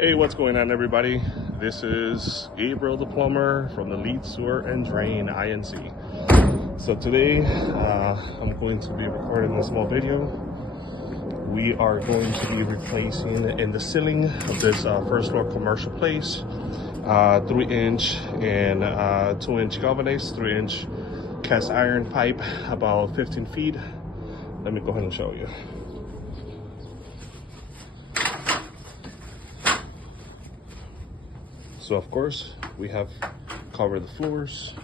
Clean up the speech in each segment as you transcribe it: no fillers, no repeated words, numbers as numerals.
Hey, what's going on, everybody? This is Gabriel the plumber from the Lead Sewer and Drain INC. So today I'm going to be recording a small video. We are going to be replacing in the ceiling of this first floor commercial place 3-inch and 2-inch galvanized, 3-inch cast iron pipe, about 15 feet. Let me go ahead and show you. So of course we have covered the floors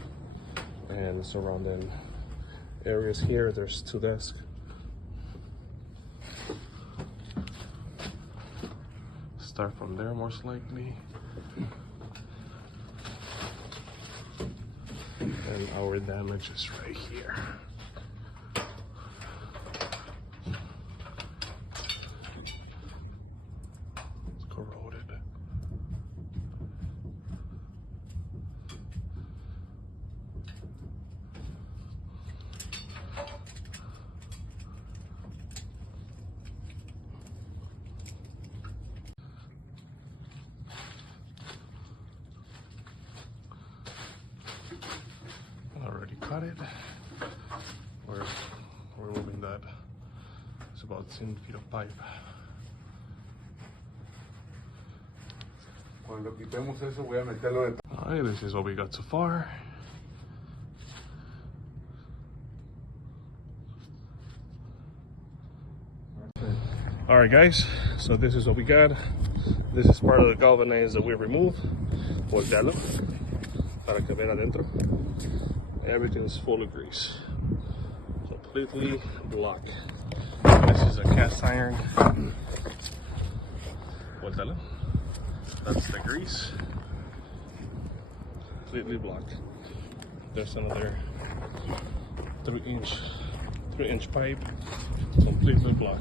and surrounding areas here. There's 2 desks. Start from there most likely. And our damage is right here. It's corroded. Already cut it. We're removing that. It's about 10 feet of pipe. Cuando quitemos eso voy a meterlo de... Alright, this is what we got so far. Alright guys, so this is what we got. This is part of the galvanized that we removed. Voltealo para que vean adentro. Everything is full of grease. Completely black. This is a cast iron. Voltealo. That's the grease. Completely black. There's another 3-inch pipe. Completely black.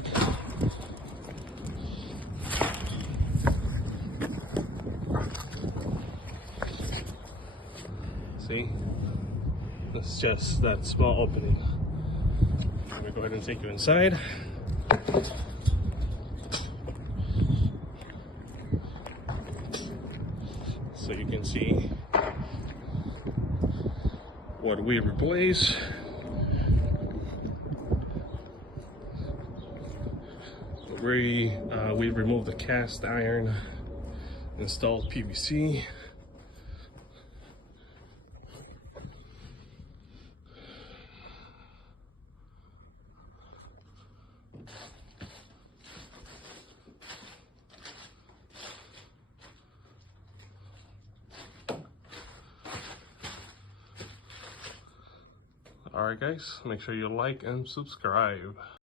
See? It's just that small opening. Let me go ahead and take you inside. So you can see what we replaced. We removed the cast iron, installed PVC. Alright guys, make sure you like and subscribe.